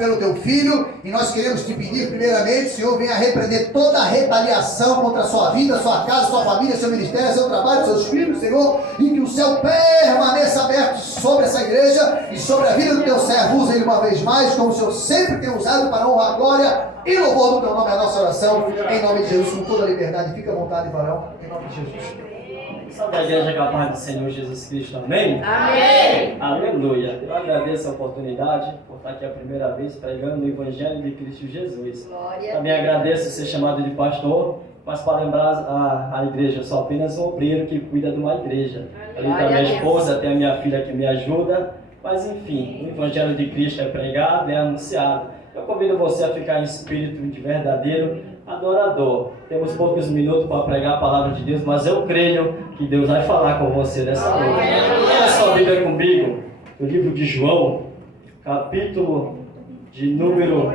pelo teu filho, e nós queremos te pedir primeiramente, Senhor, venha repreender toda a retaliação contra a sua vida, sua casa, sua família, seu ministério, seu trabalho, seus filhos, Senhor, e que o céu permaneça aberto sobre essa igreja e sobre a vida do teu servo. Usa ele uma vez mais, como o Senhor sempre tem usado, para a honra, a glória e louvor do teu nome, a nossa oração, em nome de Jesus, com toda a liberdade. Fica à vontade, varão, em nome de Jesus. Salve a igreja com a paz do Senhor Jesus Cristo, amém? Amém! Aleluia! Eu agradeço a oportunidade por estar aqui a primeira vez pregando o Evangelho de Cristo Jesus. Glória. Também agradeço ser chamado de pastor, mas para lembrar a igreja, eu sou apenas um obreiro que cuida de uma igreja. Ali está minha esposa, tem a minha filha que me ajuda, mas enfim, o Evangelho de Cristo é pregado, é anunciado. Eu convido você a ficar em espírito de verdadeiro adorador. Temos poucos minutos para pregar a palavra de Deus, mas eu creio que Deus vai falar com você nessa noite. Olha sua Bíblia comigo, no livro de João, capítulo de número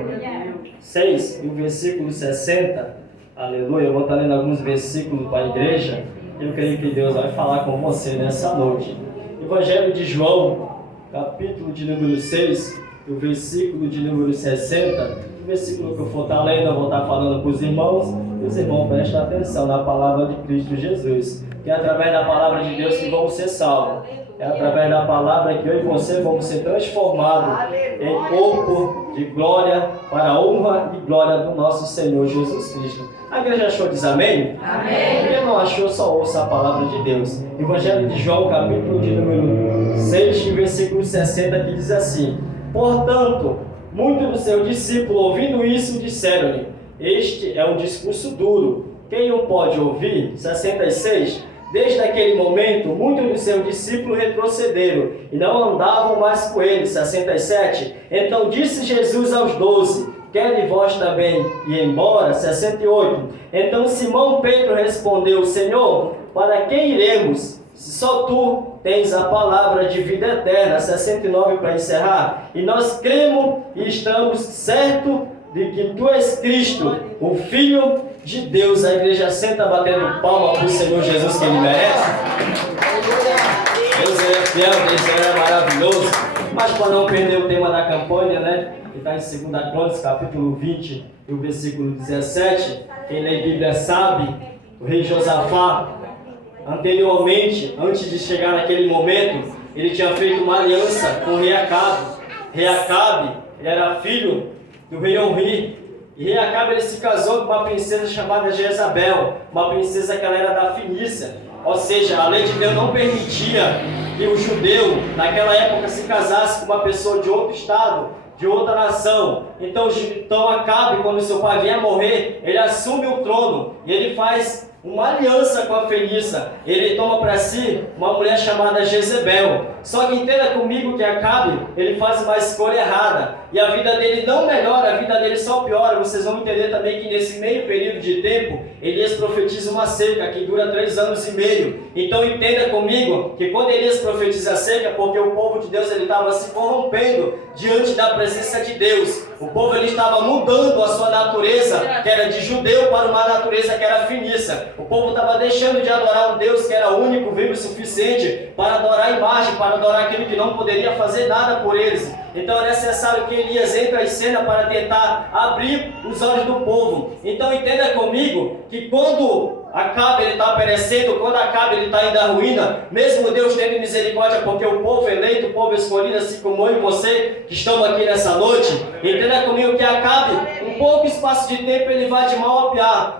6, no versículo 60. Aleluia, eu vou estar lendo alguns versículos para a igreja. Eu creio que Deus vai falar com você nessa noite. Evangelho de João, capítulo de número 6, no versículo de número 60. O versículo que eu for estar lendo, eu vou estar falando para os irmãos, e os irmãos prestem atenção na palavra de Cristo Jesus, que é através da palavra de Deus que vamos ser salvos, é através da palavra que eu e você vamos ser transformados em corpo de glória para a honra e glória do nosso Senhor Jesus Cristo. A igreja achou, diz amém? Amém. Quem não achou, só ouça a palavra de Deus. Evangelho de João, capítulo de número 6, versículo 60, que diz assim: portanto, muitos dos seus discípulos, ouvindo isso, disseram-lhe: este é um discurso duro, quem o pode ouvir? 66. Desde aquele momento, muitos dos seus discípulos retrocederam e não andavam mais com ele. 67. Então disse Jesus aos 12: querem vós também ir embora? 68. Então Simão Pedro respondeu: Senhor, para quem iremos? Só tu tens a palavra de vida eterna. 69 para encerrar. E nós cremos e estamos certos de que tu és Cristo, o Filho de Deus. A igreja senta batendo palma para o Senhor Jesus, que ele merece. Deus é fiel, Deus é maravilhoso. Mas para não perder o tema da campanha, né? Que está em 2 Crônicas, capítulo 20, e o versículo 17. Quem lê Bíblia sabe, o rei Josafá, anteriormente, antes de chegar naquele momento, ele tinha feito uma aliança com o rei Acabe. Rei Acabe era filho do rei Omri. E rei Acabe ele se casou com uma princesa chamada Jezabel, uma princesa que ela era da Fenícia. Ou seja, a lei de Deus não permitia que o judeu, naquela época, se casasse com uma pessoa de outro estado, de outra nação. Então Acabe, quando seu pai vier morrer, ele assume o trono e ele faz uma aliança com a Fenícia. Ele toma para si uma mulher chamada Jezebel. Só que entenda comigo que Acabe, ele faz uma escolha errada. E a vida dele não melhora, a vida dele só piora. Vocês vão entender também que nesse meio período de tempo, Elias profetiza uma seca que dura 3 anos e meio. Então entenda comigo que quando Elias profetiza a seca, porque o povo de Deus ele estava se corrompendo diante da presença de Deus. O povo ele estava mudando a sua natureza, que era de judeu, para uma natureza que era fenícia. O povo estava deixando de adorar um Deus que era único, vivo e suficiente, para adorar a imagem, para adorar aquilo que não poderia fazer nada por eles. Então é necessário que Elias entre em cena para tentar abrir os olhos do povo. Então entenda comigo que quando Acabe ele está perecendo, quando Acabe ele está indo à ruína, mesmo Deus tendo misericórdia, porque o povo eleito, o povo escolhido, assim como eu e você, que estamos aqui nessa noite, entenda comigo que Acabe, um pouco espaço de tempo, ele vai de mal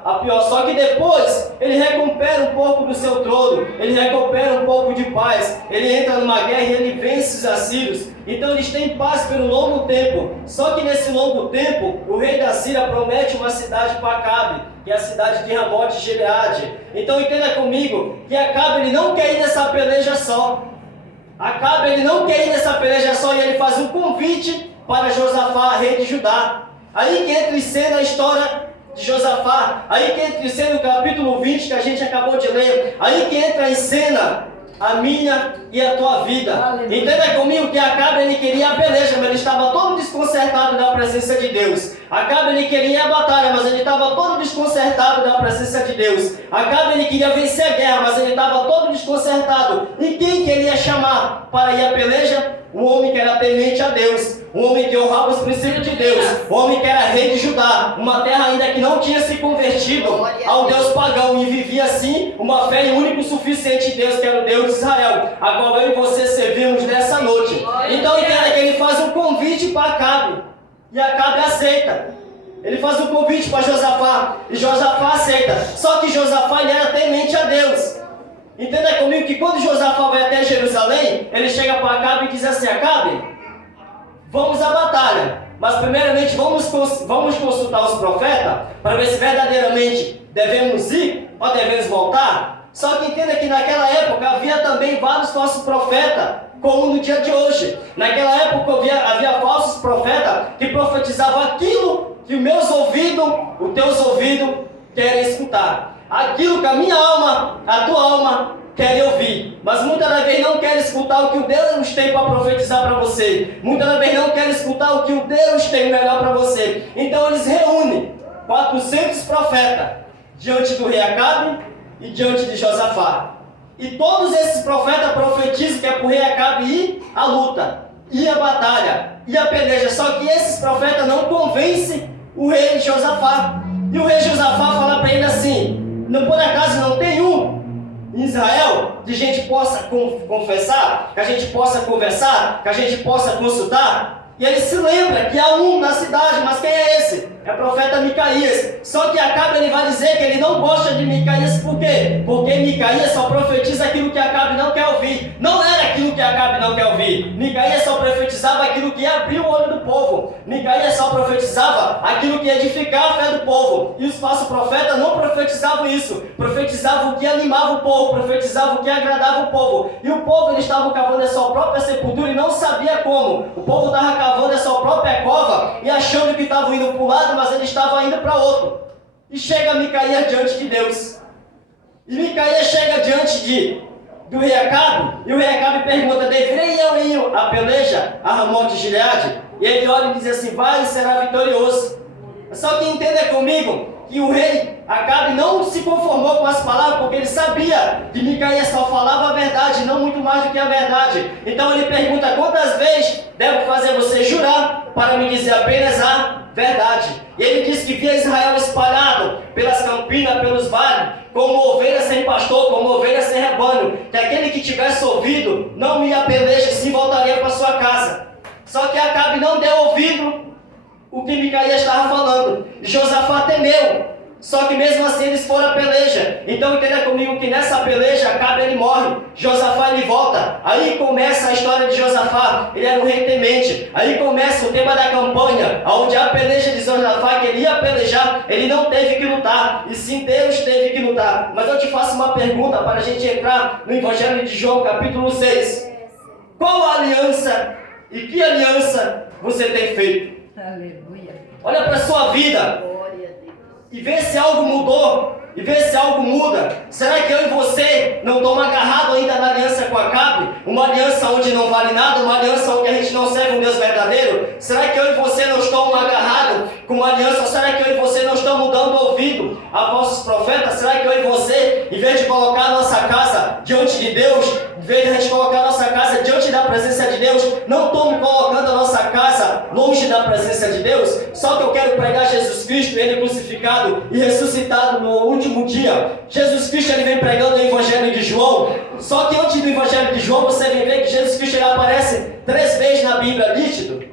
a pior, só que depois, ele recupera um pouco do seu trono, ele recupera um pouco de paz, ele entra numa guerra e ele vence os assírios. Então eles têm paz pelo longo tempo. Só que nesse longo tempo, o rei da Síria promete uma cidade para Acabe, que é a cidade de Ramote Gileade. Então entenda comigo que Acabe ele não quer ir nessa peleja só. Acabe ele não quer ir nessa peleja só, e ele faz um convite para Josafá, rei de Judá. Aí que entra em cena a história de Josafá. Aí que entra em cena o capítulo 20 que a gente acabou de ler. Aí que entra em cena a minha e a tua vida. Aleluia. Entenda comigo que Acabe ele queria a peleja, mas ele estava todo desconcertado da presença de Deus. Acabe ele queria a batalha, mas ele estava todo desconcertado da presença de Deus. Acabe ele queria vencer a guerra, mas ele estava todo desconcertado. E quem queria chamar para ir à peleja? Um homem que era temente a Deus. um homem que honrava os princípios de Deus, um homem que era rei de Judá, uma terra ainda que não tinha se convertido ao Deus pagão e vivia assim uma fé em único suficiente em Deus, que era o Deus de Israel, a qual eu e você servimos nessa noite. Então entenda que ele faz um convite para Acabe, e Acabe aceita. Ele faz um convite para Josafá, e Josafá aceita. Só que Josafá ele era temente a Deus. Entenda comigo que quando Josafá vai até Jerusalém, ele chega para Acabe e diz assim: Acabe, vamos à batalha, mas primeiramente vamos consultar os profetas, para ver se verdadeiramente devemos ir ou devemos voltar. Só que entenda que naquela época havia também vários falsos profetas, como no dia de hoje. Naquela época havia falsos profetas que profetizavam aquilo que os meus ouvidos, os teus ouvidos querem escutar. Aquilo que a minha alma, a tua alma querem ouvir. Mas muitas das vezes não querem escutar o que o Deus tem para profetizar para você. Muitas das vezes não querem escutar o que o Deus tem melhor para você. Então eles reúnem 400 profetas diante do rei Acabe e diante de Josafá. E todos esses profetas profetizam que é para o rei Acabe ir à luta, ir à batalha, ir à peleja. Só que esses profetas não convencem o rei Josafá. E o rei Josafá fala para ele assim: não, por acaso não tem em Israel que a gente possa confessar, que a gente possa conversar, que a gente possa consultar? E ele se lembra que há um na cidade, mas quem é esse? É o profeta Micaías. Só que Acabe ele vai dizer que ele não gosta de Micaías, por quê? Porque Micaías só profetiza aquilo que Acabe não quer ouvir. Não era aquilo que Acabe não quer ouvir. Micaías só profetizava aquilo que ia abrir o olho do povo. Micaías só profetizava aquilo que ia edificar a fé do povo. E os falsos profetas não profetizavam isso. Profetizavam o que animava o povo, profetizavam o que agradava o povo. E o povo ele estava cavando a sua própria sepultura e não sabia como. O povo estava cavando a sua própria cova e achando que estavam indo para um lado, mas ele estava indo para outro. E chega Micaías diante de Deus. E Micaías chega diante do rei Acabe, e o rei Acabe pergunta: deverei eu ir à peleja a Ramote Gileade? E ele olha e diz assim: vai e será vitorioso. Só que entenda comigo que o rei Acabe não se conformou com as palavras, porque ele sabia que Micaías só falava a verdade, não muito mais do que a verdade. Então ele pergunta: quantas vezes devo fazer você jurar para me dizer apenas a verdade? E ele diz que via Israel espalhado pelas campinas, pelos vales, como ovelha sem pastor, como ovelha sem rebanho, que aquele que tivesse ouvido não ia à peleja e sim voltaria para sua casa. Só que Acabe não deu ouvido o que Micaías estava falando. Josafá temeu. Só que mesmo assim eles foram à peleja. Então entenda comigo que nessa peleja Acabe ele morre, Josafá ele volta. Aí começa a história de Josafá. Ele era um rei temente. Aí começa o tema da campanha, onde a peleja de Josafá, que ele ia pelejar, ele não teve que lutar, e sim Deus teve que lutar. Mas eu te faço uma pergunta para a gente entrar no Evangelho de João, capítulo 6. Qual a aliança e que aliança você tem feito? Aleluia. Olha para a sua vida e vê se algo mudou, e vê se algo muda. Será que eu e você não estamos agarrados ainda na aliança com Acabe? Uma aliança onde não vale nada, uma aliança onde a gente não serve um Deus verdadeiro? Será que eu e você não estamos agarrados com uma aliança? Será que eu e você não estamos dando ouvido a falsos profetas? Será que eu e você, em vez de colocar a nossa casa diante de Deus, em vez de a gente colocar a nossa casa diante da presença de Deus, não estamos colocando a nossa casa longe da presença de Deus? Só que eu quero pregar Jesus Cristo, Ele crucificado e ressuscitado no último dia. Jesus Cristo ele vem pregando o Evangelho de João. Só que antes do Evangelho de João, você vem ver que Jesus Cristo ele aparece 3 vezes na Bíblia, nítido.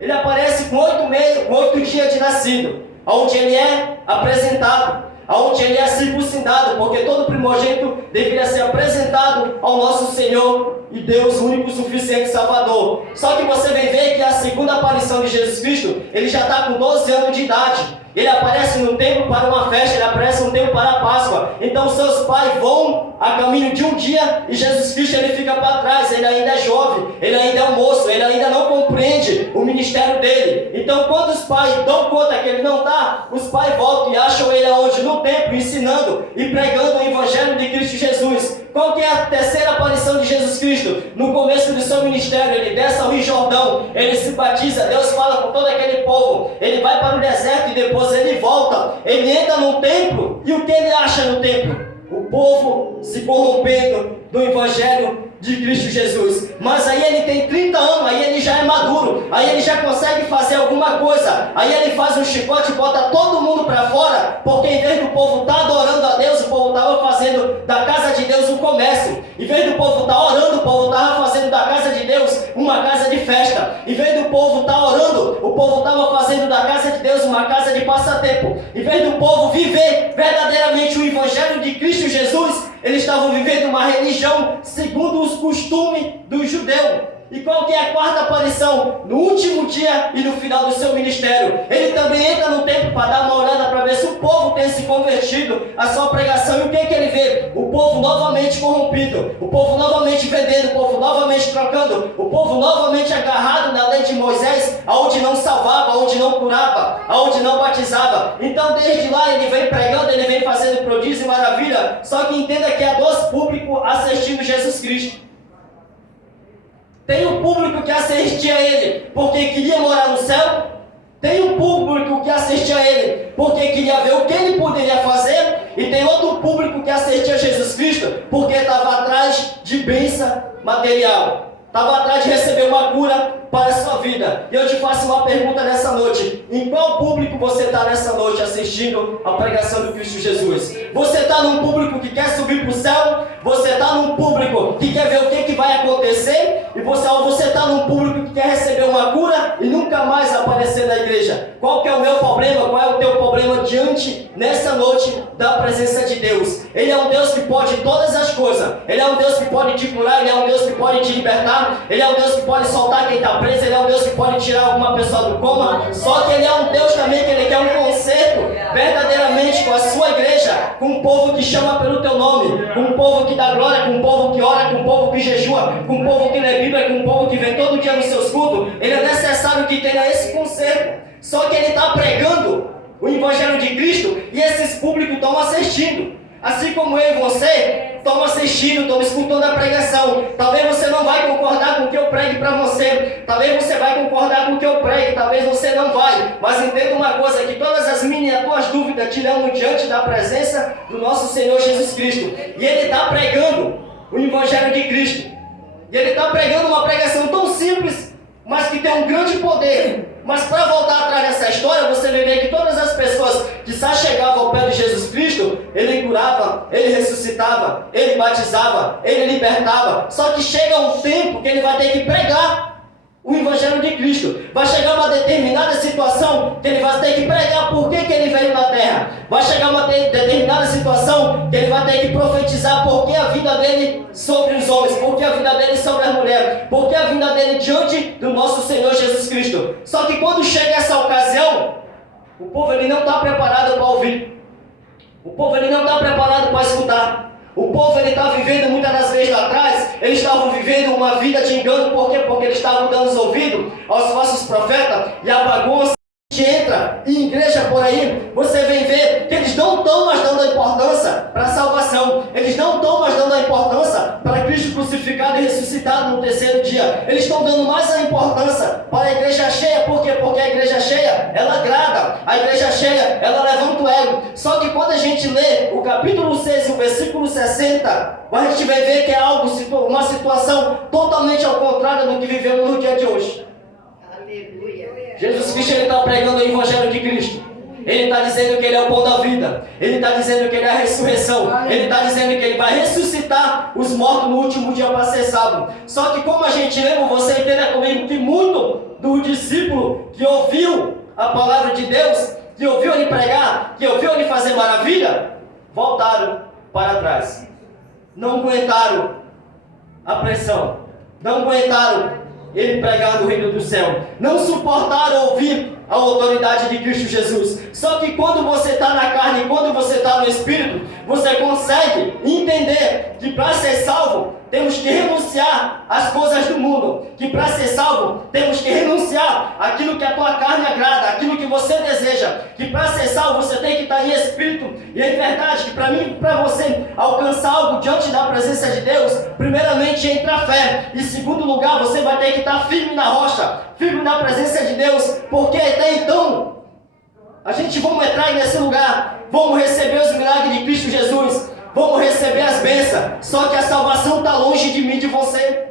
Ele aparece com 8 dias de nascido, onde ele é apresentado, onde ele é circuncidado, porque todo primogênito deveria ser apresentado ao nosso Senhor e Deus, o único suficiente Salvador. Só que você vem ver que a segunda aparição de Jesus Cristo, ele já está com 12 anos de idade. Ele aparece no templo para uma festa, ele aparece no templo para a Páscoa. Então seus pais vão a caminho de um dia e Jesus Cristo ele fica para trás. Ele ainda é jovem, ele ainda é um moço, ele ainda não compreende o ministério dele. Então quando os pais dão conta que ele não está, os pais voltam e acham ele aonde? No templo, ensinando e pregando o Evangelho de Cristo Jesus. Qual que é a terceira aparição de Jesus Cristo? No começo do seu ministério, ele desce ao Rio Jordão, ele se batiza, Deus fala com todo aquele povo, ele vai para o deserto e depois ele volta, ele entra no templo, e o que ele acha no templo? O povo se corrompendo do Evangelho de Cristo Jesus. Mas aí ele tem 30 anos, aí ele já é maduro, aí ele já consegue fazer alguma coisa, aí ele faz um chicote e bota todo mundo para fora, porque em vez do povo estar adorando a Deus, o povo estava fazendo da casa de Deus um comércio. Em vez do povo estar orando, o povo estava fazendo da casa de Deus uma casa de festa. Em vez do povo estar orando, o povo estava fazendo da casa de Deus uma casa de passatempo. Em vez do povo viver verdadeiramente o Evangelho de Cristo Jesus, eles estavam vivendo uma religião segundo os costumes do judeu. E qual que é a quarta aparição? No último dia e no final do seu ministério. Ele também entra no templo para dar uma olhada para ver se o povo tem se convertido à sua pregação. E o que é que ele vê? O povo novamente corrompido, o povo novamente vendendo, o povo novamente trocando, o povo novamente agarrado na lei de Moisés, aonde não salvava, aonde não curava, aonde não batizava. Então desde lá ele vem pregando, ele vem fazendo prodígio e maravilha. Só que entenda que há dois públicos assistindo Jesus Cristo. Tem um público que assistia a ele porque queria morar no céu. Tem um público que assistia a ele porque queria ver o que ele poderia fazer. E tem outro público que assistia a Jesus Cristo porque estava atrás de bênção material. Estava atrás de receber uma cura para a sua vida. E eu te faço uma pergunta nessa noite. Em qual público você está nessa noite assistindo a pregação do Cristo Jesus? Você está num público que quer subir para o céu? Você está num público que quer ver o que vai acontecer? E você está num público que quer receber uma cura e nunca mais aparecer na igreja? Qual que é o meu problema? Qual é o teu problema diante, nessa noite, da presença de Deus? Ele é um Deus que pode todas as coisas. Ele é um Deus que pode te curar. Ele é um Deus que pode te libertar. Ele é um Deus que pode soltar quem está preso. Ele é um Deus que pode tirar alguma pessoa do coma. Só que Ele é um Deus também que Ele quer um conserto verdadeiramente com a sua igreja, com um povo que chama pelo teu nome, com um povo que dá glória, com um povo que ora, com um povo que jejua, com um povo que lê Bíblia, com um povo que vem todo dia nos seus cultos. Ele é necessário que tenha esse conserto. Só que Ele está pregando o Evangelho de Cristo e esses públicos estão assistindo. Assim como eu e você estão assistindo, estão escutando a pregação. Talvez você não vai concordar com o que eu pregue para você. Talvez você vai concordar com o que eu pregue. Talvez você não vai. Mas entenda uma coisa, que todas as minhas e as tuas dúvidas tiramos diante da presença do nosso Senhor Jesus Cristo. E Ele está pregando o Evangelho de Cristo. E Ele está pregando uma pregação tão simples, mas que tem um grande poder. Mas para voltar atrás dessa história, você vai ver que todas as pessoas que só chegavam ao pé de Jesus Cristo, Ele curava, Ele ressuscitava, Ele batizava, Ele libertava. Só que chega um tempo que Ele vai ter que pregar o Evangelho de Cristo. Vai chegar uma determinada situação que Ele vai ter que pregar por que Ele veio na terra. Vai chegar uma determinada situação que Ele vai ter que profetizar por que a vida dele sobre os homens, por que a vida dele sobre as mulheres, por que a vida dele diante do nosso Senhor Jesus Cristo. Só que quando chega essa ocasião, o povo ele não está preparado para ouvir. O povo ele não está preparado para escutar. O povo ele está vivendo, muitas das vezes lá atrás, eles estavam vivendo uma vida de engano. Por quê? Porque eles estavam dando os ouvidos aos falsos profetas e a bagunça que entra em igreja por aí. Você vem ver que eles não estão mais dando a importância para a salvação. Eles não estão mais dando a importância para Cristo crucificado e ressuscitado no terceiro dia. Eles estão dando mais a importância para a igreja cheia. Por quê? Porque a igreja cheia, ela agrada. A igreja cheia, ela levanta o ego. Só que quando a gente lê o capítulo 6 e o versículo 60, a gente vai ver que é algo, uma situação totalmente ao contrário do que vivemos no dia de hoje. Jesus Cristo está pregando o Evangelho de Cristo. Ele está dizendo que Ele é o pão da vida. Ele está dizendo que Ele é a ressurreição. Ele está dizendo que Ele vai ressuscitar os mortos no último dia para ser salvo. Só que como a gente lembra, você entenda comigo que muito do discípulo que ouviu a palavra de Deus, que ouviu Ele pregar, que ouviu Ele fazer maravilha, voltaram para trás. Não aguentaram a pressão. Não aguentaram Ele pregar no reino do céu. Não suportaram ouvir a autoridade de Cristo Jesus. Só que quando você está na carne, quando você está no Espírito, você consegue entender que para ser salvo, temos que renunciar às coisas do mundo. Que para ser salvo, temos que renunciar àquilo que a tua carne agrada, àquilo que você deseja. Que para ser salvo, você tem que estar em Espírito. E é verdade que para mim e para você alcançar algo diante da presença de Deus, primeiramente entra a fé. E em segundo lugar, você vai ter que estar firme na rocha, firme na presença de Deus. Porque até então, a gente vamos entrar nesse lugar, vamos receber os milagres de Cristo Jesus. vamos receber as bênçãos. Só que a salvação está longe de mim, de você.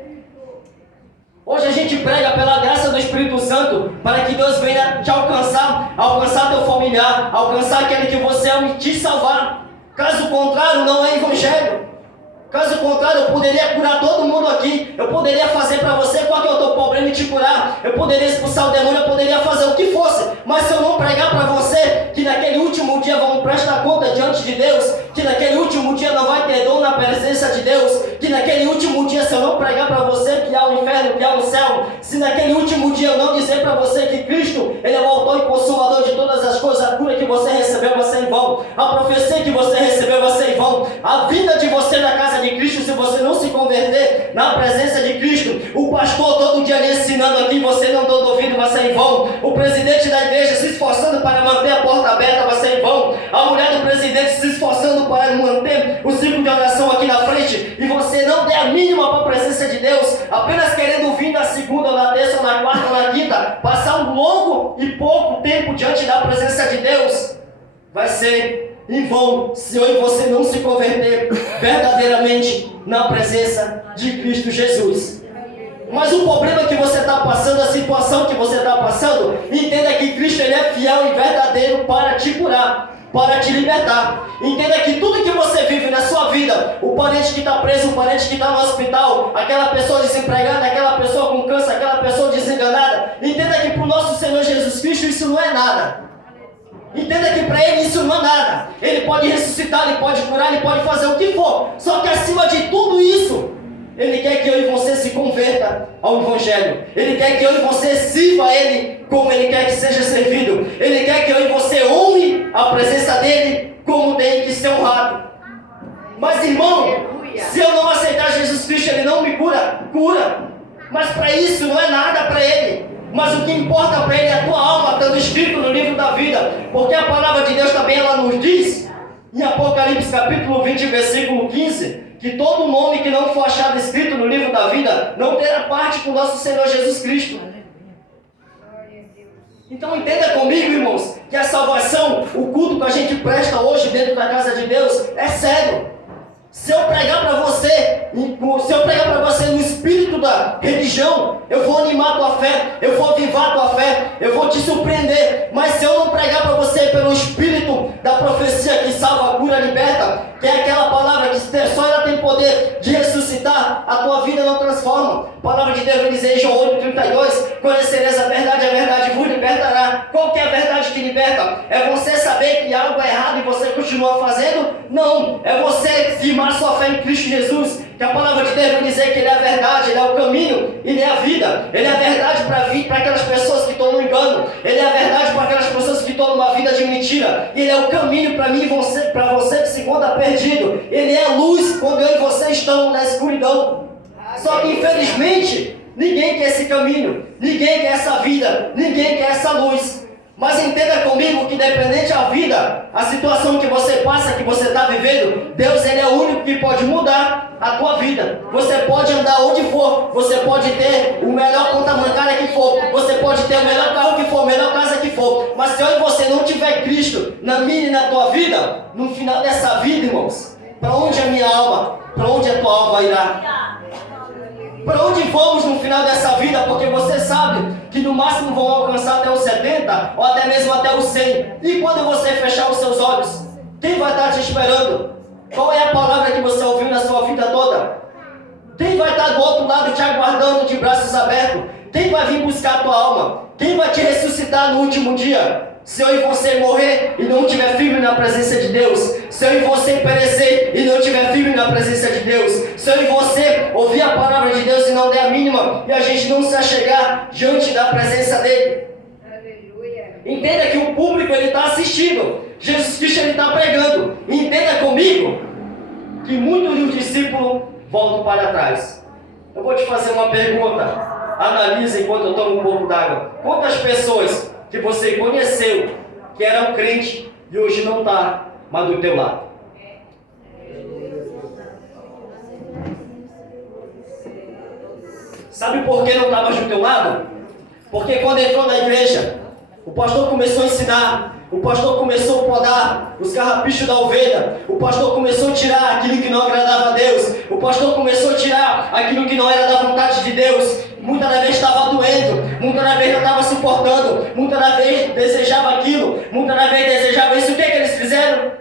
Hoje a gente prega pela graça do Espírito Santo para que Deus venha te alcançar, alcançar teu familiar, alcançar aquele que você ama e te salvar. Caso contrário, não é evangelho. Caso contrário, eu poderia curar todo mundo aqui. Eu poderia fazer para você qual que é o teu problema e te curar. Eu poderia expulsar o demônio, eu poderia fazer o que fosse. Mas se eu não pregar para você que naquele último dia vamos prestar conta diante de Deus, que naquele último dia não vai ter dor na presença de Deus, que naquele último dia, se eu não pregar para você que há o inferno, que há o céu, se naquele último dia eu não dizer para você que Cristo, Ele é o autor e consumador de todas as coisas, a cura que você recebeu vai ser em vão, a profecia que você recebeu vai ser em vão, a vinda de você na casa de Cristo, se você não se converter na presença de Cristo, o pastor todo dia lhe ensinando aqui, você não dando ouvido, vai ser em vão, o presidente da igreja se esforçando para manter a porta aberta, vai ser em vão, a mulher do presidente se esforçando para manter o ciclo de oração aqui na frente, e você não der a mínima para a presença de Deus, apenas querendo vir na segunda, ou na terça, ou na quarta, ou na quinta, passar um longo e pouco tempo diante da presença de Deus, vai ser em vão, se eu e você não se converter verdadeiramente na presença de Cristo Jesus. Mas o problema que você está passando, a situação que você está passando, entenda que Cristo Ele é fiel e verdadeiro para te curar, para te libertar. Entenda que tudo que você vive na sua vida, o parente que está preso, o parente que está no hospital, aquela pessoa desempregada, aquela pessoa com câncer, aquela pessoa desenganada, entenda que para o nosso Senhor Jesus Cristo isso não é nada. Entenda que para Ele isso não é nada. Ele pode ressuscitar, Ele pode curar, Ele pode fazer o que for. Só que acima de tudo isso, Ele quer que eu e você se converta ao Evangelho. Ele quer que eu e você sirva a Ele como Ele quer que seja servido. Ele quer que eu e você honre a presença dEle como tem que ser honrado. Mas irmão, se eu não aceitar Jesus Cristo, Ele não me cura? Cura. Mas para isso não é nada para Ele. Mas o que importa para Ele é a tua alma, estando escrito no livro da vida. Porque a palavra de Deus também ela nos diz, em Apocalipse capítulo 20, versículo 15, que todo nome que não for achado escrito no livro da vida, não terá parte com o nosso Senhor Jesus Cristo. Então entenda comigo, irmãos, que a salvação, o culto que a gente presta hoje dentro da casa de Deus, é sério. Se eu pregar para você no espírito da religião, eu vou animar a tua fé, eu vou avivar a tua fé, eu vou te surpreender. Mas se eu não pregar para você pelo espírito da profecia que salva, cura, liberta, que é aquela palavra que só ela tem poder de ressuscitar, a tua vida não transforma. A palavra de Deus vai dizer em João 8,32, conhecereis a verdade vos libertará. Qual que é a verdade que liberta? É você saber que algo é errado e você continua fazendo? Não, é você firmar sua fé em Cristo Jesus, que a palavra de Deus vai dizer que Ele é a verdade, Ele é o caminho, Ele é a vida, Ele é a verdade para aquelas pessoas que estão no engano, Ele é a verdade para aquelas pessoas que estão numa vida de mentira, Ele é o caminho para mim e para você que se encontra perdido, Ele é a luz quando eu e você estamos na escuridão. Só que infelizmente ninguém quer esse caminho, ninguém quer essa vida, ninguém quer essa luz. Mas entenda comigo que independente da vida, a situação que você passa, que você está vivendo, Deus Ele é o único que pode mudar a tua vida. Você pode andar onde for, você pode ter o melhor conta bancária que for, você pode ter o melhor carro que for, a melhor casa que for, mas se eu e você não tiver Cristo na minha e na tua vida, no final dessa vida, irmãos, para onde a minha alma, para onde a tua alma irá? Para onde vamos no final dessa vida? Porque você sabe que no máximo vão alcançar até os 70 ou até mesmo até os 100. E quando você fechar os seus olhos, quem vai estar te esperando? Qual é a palavra que você ouviu na sua vida toda? Quem vai estar do outro lado te aguardando de braços abertos? Quem vai vir buscar a tua alma? Quem vai te ressuscitar no último dia? Se eu e você morrer e não estiver firme na presença de Deus, se eu e você perecer e não estiver firme na presença de Deus, se eu e você ouvir a palavra de Deus e não der a mínima, e a gente não se achegar diante da presença dEle. Aleluia. Entenda que o público ele está assistindo, Jesus Cristo ele está pregando. Entenda comigo que muitos dos discípulos voltam para trás. Eu vou te fazer uma pergunta, analise enquanto eu tomo um pouco d'água. Quantas pessoas que você conheceu, que eram crente e hoje não está mais do teu lado? Sabe por que não está mais do teu lado? Porque quando entrou na igreja, O pastor começou a ensinar. O pastor começou a podar os carrapichos da ovelha. O pastor começou a tirar aquilo que não agradava a Deus. O pastor começou a tirar aquilo que não era da vontade de Deus. Muitas das vezes estava doendo, muitas das vezes não estava suportando, muitas das vezes desejava aquilo, muitas das vezes desejava isso. O que eles fizeram?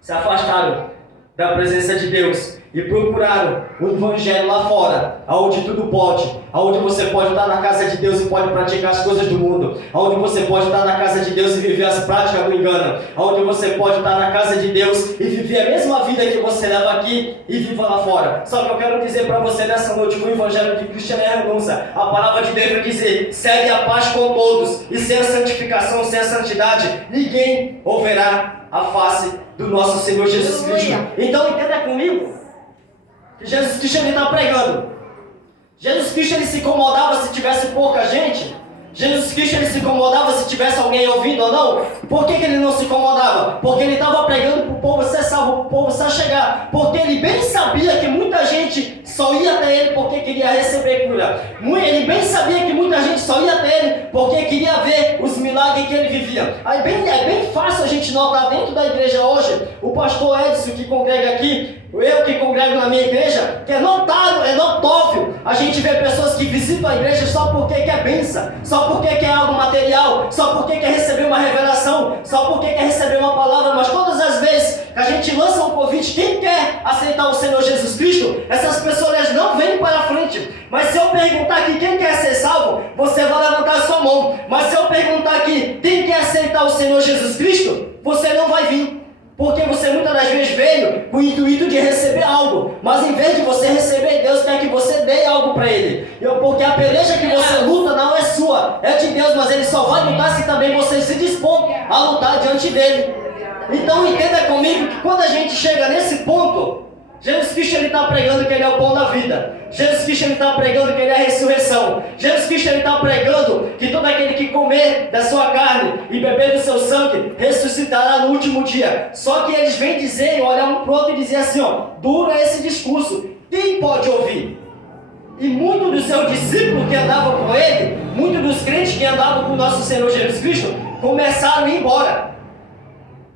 Se afastaram da presença de Deus e procuraram o evangelho lá fora, aonde tudo pode, aonde você pode estar na casa de Deus e pode praticar as coisas do mundo, aonde você pode estar na casa de Deus e viver as práticas do engano, aonde você pode estar na casa de Deus e viver a mesma vida que você leva aqui e viva lá fora. Só que eu quero dizer para você nessa noite que o evangelho de Cristo é renúncia. A palavra de Deus vai dizer: segue a paz com todos, e sem a santificação, sem a santidade, ninguém verá a face do nosso Senhor Jesus Cristo. Então entenda comigo que Jesus Cristo ele está pregando. Jesus Cristo ele se incomodava se tivesse pouca gente. Jesus Cristo ele se incomodava se tivesse alguém ouvindo ou não. Por que ele não se incomodava? Porque ele estava pregando para o povo ser salvo, para o povo só chegar. Porque ele bem sabia que muita gente só ia até ele porque queria receber cura. Ele bem sabia que muita gente só ia até ele porque queria ver os milagres que ele vivia. Aí é bem fácil a gente notar dentro da igreja hoje, o pastor Edson que congrega aqui, eu que congrego na minha igreja, que é notável, é notóvel. A gente vê pessoas que visitam a igreja só porque quer bênção, só porque quer algo material, só porque quer receber uma revelação, só porque quer receber uma palavra. Mas todas as vezes que a gente lança um convite, quem quer aceitar o Senhor Jesus Cristo, essas pessoas não vêm para a frente. Mas se eu perguntar aqui quem quer ser salvo, você vai levantar a sua mão. Mas se eu perguntar aqui quem quer aceitar o Senhor Jesus Cristo, você não vai vir. Porque você muitas das vezes veio com o intuito de receber algo, mas em vez de você receber, Deus quer que você dê algo para Ele. Porque a peleja que você luta não é sua, é de Deus, mas Ele só vai lutar se também você se dispor a lutar diante dEle. Então entenda comigo que quando a gente chega nesse ponto, Jesus Cristo ele está pregando que Ele é o pão da vida. Jesus Cristo ele está pregando que Ele é a ressurreição. Jesus Cristo ele está pregando que todo aquele que comer da sua carne e beber do seu sangue ressuscitará no último dia. Só que eles vêm dizer, olhar um pro outro e dizer assim, dura esse discurso, quem pode ouvir? E muitos dos seus discípulos que andavam com Ele, muitos dos crentes que andavam com o nosso Senhor Jesus Cristo, começaram a ir embora,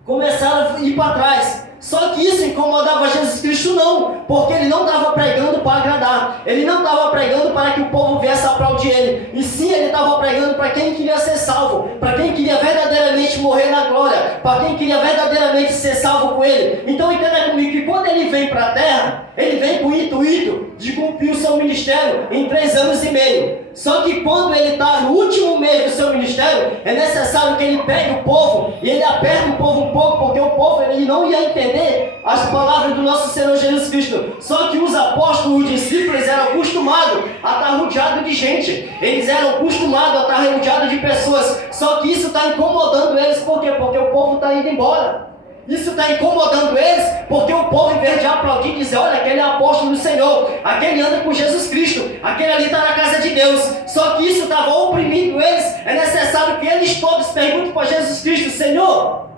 começaram a ir para trás. Só que isso incomodava Jesus Cristo não, porque Ele não estava pregando para agradar, Ele não estava pregando para que o povo viesse aplaudir Ele, e sim Ele estava pregando para quem queria ser salvo, para quem queria verdadeiramente morrer na glória, para quem queria verdadeiramente ser salvo com Ele. Então entenda comigo que quando Ele vem para a terra, Ele vem com o intuito de cumprir o seu ministério em 3 anos e meio. Só que quando Ele está no último mês do seu ministério, é necessário que Ele pegue o povo e Ele aperte o povo um pouco, porque o povo ele não ia entender as palavras do nosso Senhor Jesus Cristo. Só que os apóstolos, os discípulos, eram acostumados a estar rodeados de gente. Eles eram acostumados a estar rodeados de pessoas. Só que isso está incomodando eles. Por quê? Porque o povo está indo embora. Isso está incomodando eles, porque o povo, em vez de aplaudir, dizer, olha, aquele é apóstolo do Senhor, aquele anda com Jesus Cristo, aquele ali está na casa de Deus. Só que isso estava oprimindo eles. É necessário que eles todos perguntem para Jesus Cristo, Senhor,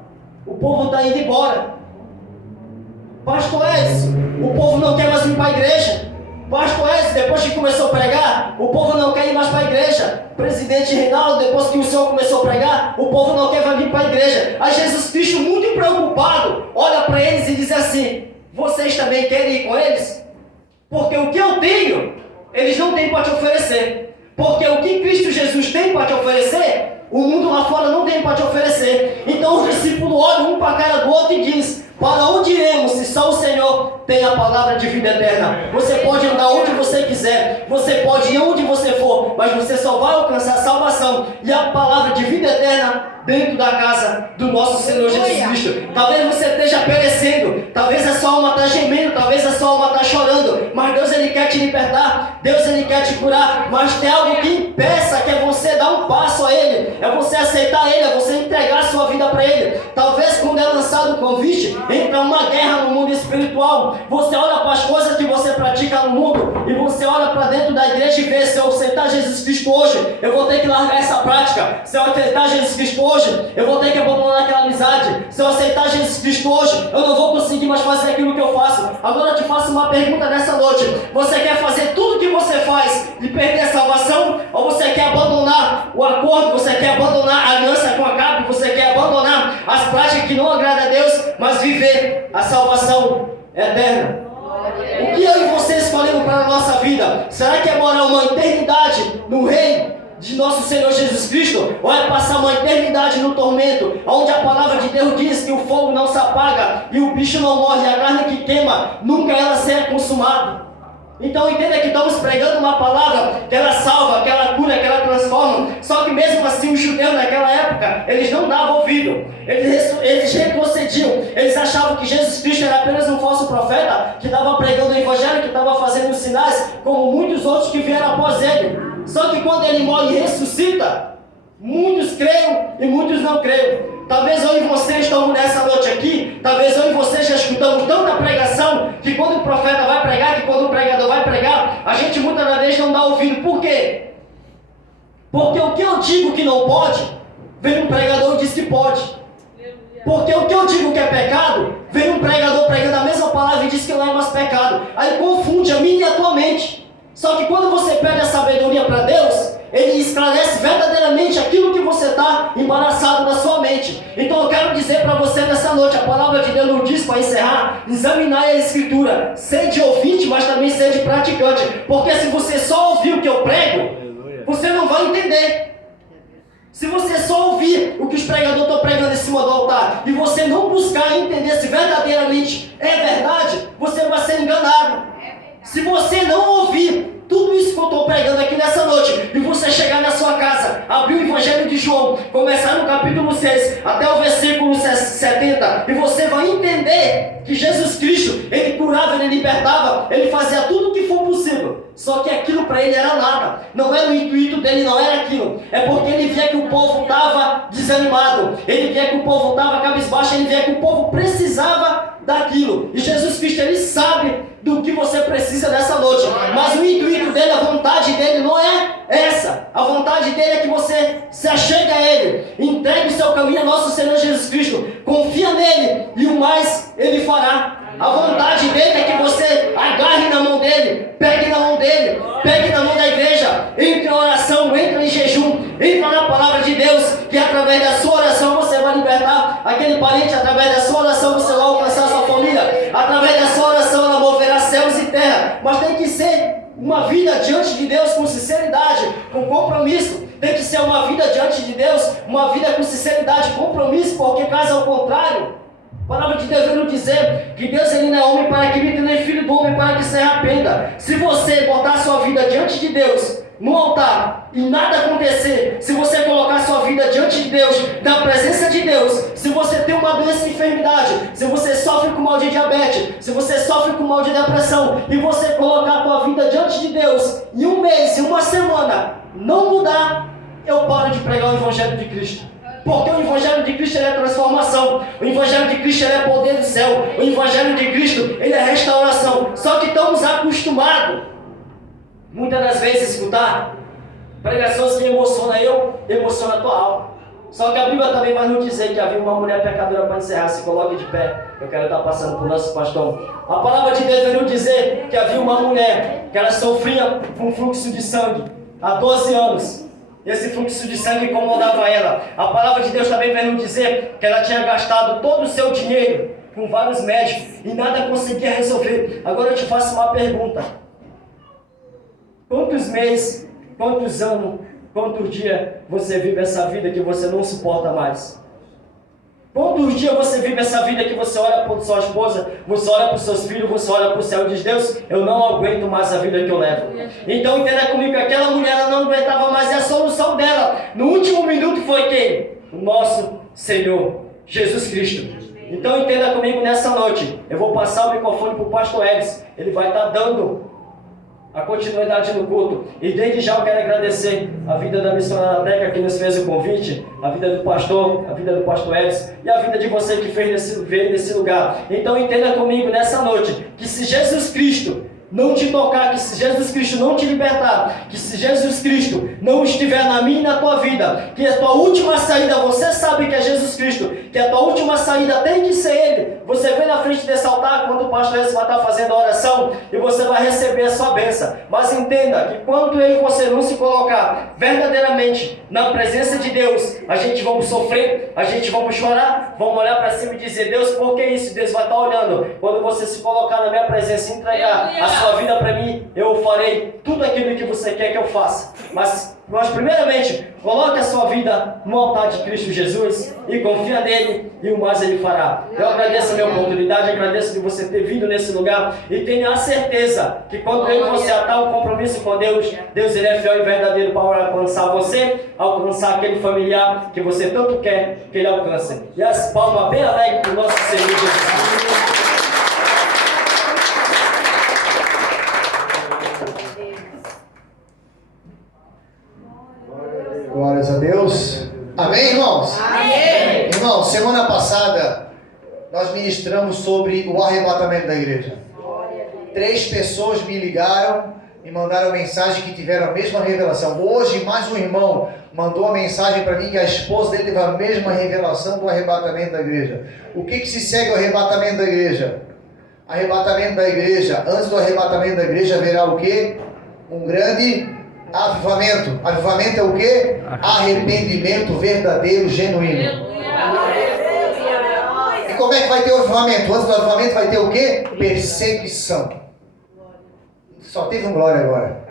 o povo está indo embora. Pastor Edson, o povo não quer mais vir para a igreja. Pastor Edson, depois que começou a pregar, o povo não quer ir mais para a igreja. Presidente Reinaldo, depois que o Senhor começou a pregar, o povo não quer mais vir para a igreja. Aí Jesus Cristo, muito preocupado, olha para eles e diz assim, vocês também querem ir com eles? Porque o que eu tenho, eles não têm para te oferecer. Porque o que Cristo Jesus tem para te oferecer, o mundo lá fora não tem para te oferecer. Então os discípulos olham um para a cara do outro e dizem, para onde iremos se só o Senhor tem a palavra de vida eterna? Você pode andar onde você quiser, você pode ir onde você for, mas você só vai alcançar a salvação e a palavra de vida eterna dentro da casa do nosso Senhor Jesus Cristo. Talvez você esteja perecendo, talvez a sua alma está gemendo, talvez a sua alma está chorando, mas Deus ele quer te libertar, Deus ele quer te curar, mas tem algo que impeça, que é você dar um passo a Ele, é você aceitar Ele, é você entregar a sua vida para Ele. Talvez quando é lançado o convite, entra uma guerra no mundo espiritual, Você olha para as coisas que você pratica no mundo e você olha para dentro da igreja e vê: se eu aceitar Jesus Cristo hoje, eu vou ter que largar essa prática. Se eu aceitar Jesus Cristo hoje, eu vou ter que abandonar aquela amizade. Se eu aceitar Jesus Cristo hoje, eu não vou conseguir mais fazer aquilo que eu faço. Agora eu te faço uma pergunta nessa noite: você quer fazer tudo o que você faz e perder a salvação? Ou você quer abandonar o acordo? Você quer abandonar a aliança com Acabe? Você quer abandonar as práticas que não agradam a Deus, mas viver a salvação eterna? O que eu e você escolhemos para a nossa vida? Será que é morar uma eternidade no reino de nosso Senhor Jesus Cristo? Ou é passar uma eternidade no tormento, onde a palavra de Deus diz que o fogo não se apaga e o bicho não morre, a carne que queima, nunca ela será consumada? Então entenda que estamos pregando uma palavra que ela salva, que ela cura, que ela transforma. Só que mesmo assim os judeus naquela época, eles não davam ouvido. Eles retrocediam. Eles achavam que Jesus Cristo era apenas um falso profeta, que estava pregando o evangelho, que estava fazendo sinais, como muitos outros que vieram após ele. Só que quando ele morre e ressuscita, muitos creem e muitos não creem. Talvez eu e você estamos nessa noite aqui, talvez eu e você já escutamos tanta pregação, que quando o profeta vai pregar, que quando o pregador vai pregar, a gente muitas das vezes não dá ouvido. Por quê? Porque o que eu digo que não pode, vem um pregador e diz que pode. Porque o que eu digo que é pecado, vem um pregador pregando a mesma palavra e diz que não é mais pecado. Aí confunde a minha e a tua mente. Só que quando você pede a sabedoria para Deus, Ele esclarece verdadeiramente aquilo que você está embaraçado na sua mente. Então eu quero dizer para você nessa noite, a palavra de Deus nos diz, para encerrar: examinar a Escritura, sede ouvinte, mas também sede praticante. Porque se você só ouvir o que eu prego, você não vai entender. Se você só ouvir o que os pregadores estão pregando em cima do altar, e você não buscar entender se verdadeiramente é verdade, você vai ser enganado. Se você não ouvir tudo isso que eu estou pregando aqui nessa noite, e você chegar na sua casa, abrir o Evangelho de João, começar no capítulo 6 até o versículo 70, e você vai entender que Jesus Cristo, Ele curava, Ele libertava, Ele fazia tudo o que for possível. Só que aquilo para Ele era nada. Não era o intuito dele, não era aquilo. É porque Ele via que o povo estava desanimado, Ele via que o povo estava cabisbaixo, Ele via que o povo precisava daquilo. E Jesus Cristo, Ele sabe do que você precisa nessa noite. Mas o intuito dele, a vontade dele não é essa. A vontade dele é que você se achegue a Ele, entregue o seu caminho a nosso Senhor Jesus Cristo, confia nele e o mais Ele fará. A vontade dele é que você agarre na mão dele, pegue na mão dele, pegue na mão da igreja, entre em oração, entre em jejum, entra na palavra de Deus, que através da sua oração você vai libertar aquele parente, através da sua oração você vai alcançar a sua família, através da sua oração ela moverá céus e terra. Mas tem que ser uma vida diante de Deus com sinceridade, com compromisso. Tem que ser uma vida diante de Deus, uma vida com sinceridade, compromisso, porque caso ao contrário, a palavra de Deus vem nos dizer que Deus, Ele não é homem para que minta, nem filho do homem para que se arrependa. Se você botar a sua vida diante de Deus, no altar, e nada acontecer, se você colocar a sua vida diante de Deus, na presença de Deus, se você tem uma doença e enfermidade, se você sofre com mal de diabetes, se você sofre com mal de depressão, e você colocar a tua vida diante de Deus, em um mês, em uma semana, não mudar, eu paro de pregar o Evangelho de Cristo. Porque o Evangelho de Cristo é transformação, o Evangelho de Cristo é poder do céu, o Evangelho de Cristo ele é restauração. Só que estamos acostumados, muitas das vezes, escutar pregações que emociona eu, emociona a tua alma. Só que a Bíblia também vai nos dizer que havia uma mulher pecadora. Para encerrar, se coloque de pé, eu quero estar passando por nosso pastor. A palavra de Deus vai nos dizer que havia uma mulher que ela sofria com fluxo de sangue há 12 anos. Esse fluxo de sangue incomodava ela. A palavra de Deus também vai nos dizer que ela tinha gastado todo o seu dinheiro com vários médicos e nada conseguia resolver. Agora eu te faço uma pergunta: quantos meses, quantos anos, quantos dias você vive essa vida que você não suporta mais? Quantos dias você vive essa vida que você olha para sua esposa, você olha para os seus filhos, você olha para o céu e diz: Deus, eu não aguento mais a vida que eu levo. Então entenda comigo que aquela mulher ela não aguentava mais, e a solução dela no último minuto foi quem? O nosso Senhor Jesus Cristo. Então entenda comigo nessa noite. Eu vou passar o microfone para o pastor Edson. Ele vai estar dando a continuidade do culto. E desde já eu quero agradecer a vida da missionária Deca, que nos fez o convite, a vida do pastor, a vida do pastor Edson e a vida de você que veio nesse lugar. Então entenda comigo nessa noite, que se Jesus Cristo não te tocar, que se Jesus Cristo não te libertar, que se Jesus Cristo não estiver na minha e na tua vida, que a tua última saída, você sabe que é Jesus Cristo, que a tua última saída tem que ser Ele. Você vem na frente desse altar, quando o pastor vai estar fazendo a oração, e você vai receber a sua bênção. Mas entenda que quando eu e você não se colocar verdadeiramente na presença de Deus, a gente vamos sofrer, a gente vamos chorar, vamos olhar para cima e dizer: Deus, por que isso? Deus vai estar olhando. Quando você se colocar na minha presença e entregar a sua vida para mim, eu farei tudo aquilo que você quer que eu faça. Mas primeiramente, coloque a sua vida no altar de Cristo Jesus e confia nele, e o mais Ele fará. Eu agradeço a minha oportunidade, agradeço de você ter vindo nesse lugar, e tenha a certeza que quando eu e você atar o compromisso com Deus, Deus Ele é fiel e verdadeiro para alcançar você, alcançar aquele familiar que você tanto quer que Ele alcance. E as palmas bem alegres para o nosso Senhor Jesus Cristo. Glórias a Deus. Amém, irmãos? Amém. Irmãos, semana passada nós ministramos sobre o arrebatamento da igreja. 3 pessoas me ligaram e mandaram mensagem que tiveram a mesma revelação. Hoje, mais um irmão mandou a mensagem para mim que a esposa dele teve a mesma revelação do arrebatamento da igreja. O que se segue ao arrebatamento da igreja? Arrebatamento da igreja. Antes do arrebatamento da igreja haverá o quê? Um grande avivamento. Avivamento é o quê? Arrependimento verdadeiro, genuíno. E como é que vai ter o avivamento? Antes do avivamento vai ter o quê? Perseguição. Só teve um glória agora.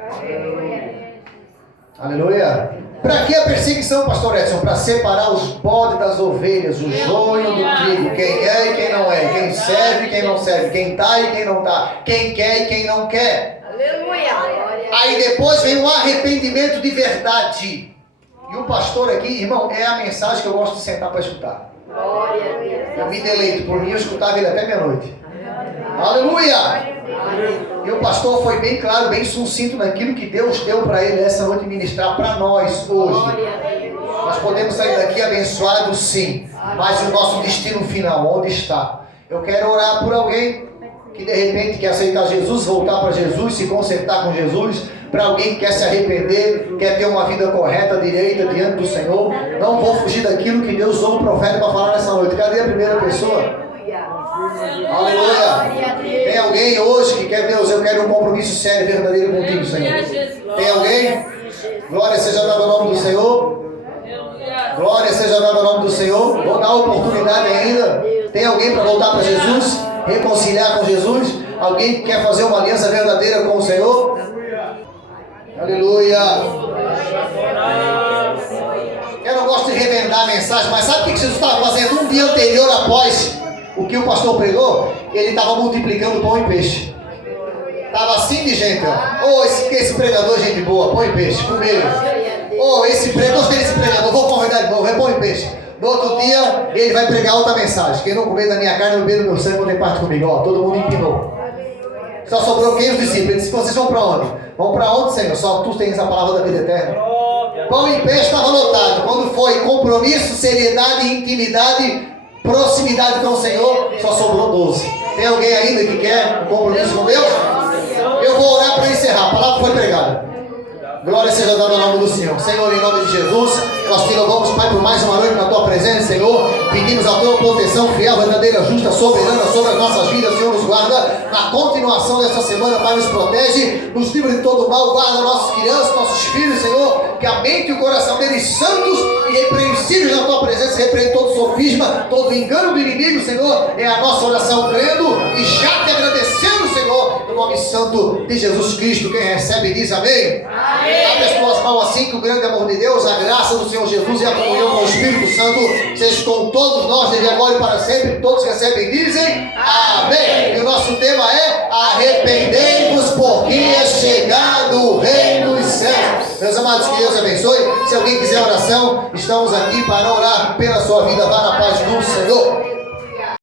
Aleluia. Para que a perseguição, pastor Edson? Para separar os bodes das ovelhas, o joio do trigo, quem é e quem não é, quem serve e quem não serve, quem está e quem não está, quem quer e quem não quer. Aleluia. Aí depois vem um arrependimento de verdade. E o pastor aqui, irmão, é a mensagem que eu gosto de sentar para escutar. Eu me deleito, por mim eu escutava ele até meia-noite. Aleluia! E o pastor foi bem claro, bem sucinto naquilo que Deus deu para ele essa noite ministrar para nós hoje. Nós podemos sair daqui abençoados, sim, mas o nosso destino final, onde está? Eu quero orar por alguém que de repente quer aceitar Jesus, voltar para Jesus, se consertar com Jesus, para alguém que quer se arrepender, quer ter uma vida correta, direita, diante do Senhor. Não vou fugir daquilo que Deus usou o profeta para falar nessa noite. Cadê a primeira pessoa? Aleluia! Tem alguém hoje que quer: Deus, eu quero um compromisso sério e verdadeiro contigo, Senhor? Tem alguém? Glória seja dada ao nome do Senhor. Glória seja dada ao nome do Senhor. Vou dar oportunidade ainda. Tem alguém para voltar para Jesus? Reconciliar com Jesus? Alguém que quer fazer uma aliança verdadeira com o Senhor? Aleluia! Eu não gosto de remendar a mensagem, mas sabe o que Jesus estava fazendo um dia anterior após o que o pastor pregou? Ele estava multiplicando pão e peixe. Estava assim de gente, ó. Oh, esse pregador é gente boa, pão e peixe, comigo. Oh, gostei desse pregador, vou convidar de novo, é pão e peixe. No outro dia, ele vai pregar outra mensagem: quem não comer da minha carne, não beber do meu sangue, não tem parte comigo. Ó, todo mundo empinou. Só sobrou quem? Os discípulos. Ele disse: vocês vão para onde? Vão para onde, Senhor? Só tu tens a palavra da vida eterna. Pão e peixe estava lotado. Quando foi compromisso, seriedade, intimidade, proximidade com o Senhor, só sobrou 12. Tem alguém ainda que quer um compromisso com Deus? Eu vou orar para encerrar. A palavra foi pregada. Glória seja dada ao nome do Senhor. Senhor, em nome de Jesus, nós te louvamos, Pai, por mais uma noite na tua presença, Senhor. Pedimos a tua proteção fiel, verdadeira, justa, soberana sobre as nossas vidas, Senhor. Nos guarda na continuação desta semana, Pai, nos protege, nos livra de todo mal, guarda nossas crianças, nossos filhos, Senhor. Que a mente e o coração deles santos e repreensíveis na tua presença, repreende todo sofisma, todo engano do inimigo, Senhor. É a nossa oração crendo e já te agradecendo, Senhor, no nome santo de Jesus Cristo. Quem recebe diz amém. Amém. Abre as tuas mãos assim, que o grande amor de Deus, a graça do Senhor Jesus e a comunhão com o Espírito Santo seja com todos nós, desde agora e para sempre. Todos recebem e dizem amém. E o nosso tema é: arrependei-vos, porque é chegado o reino dos céus. Meus amados, que Deus abençoe. Se alguém quiser oração, estamos aqui para orar pela sua vida. Vá na paz do Senhor.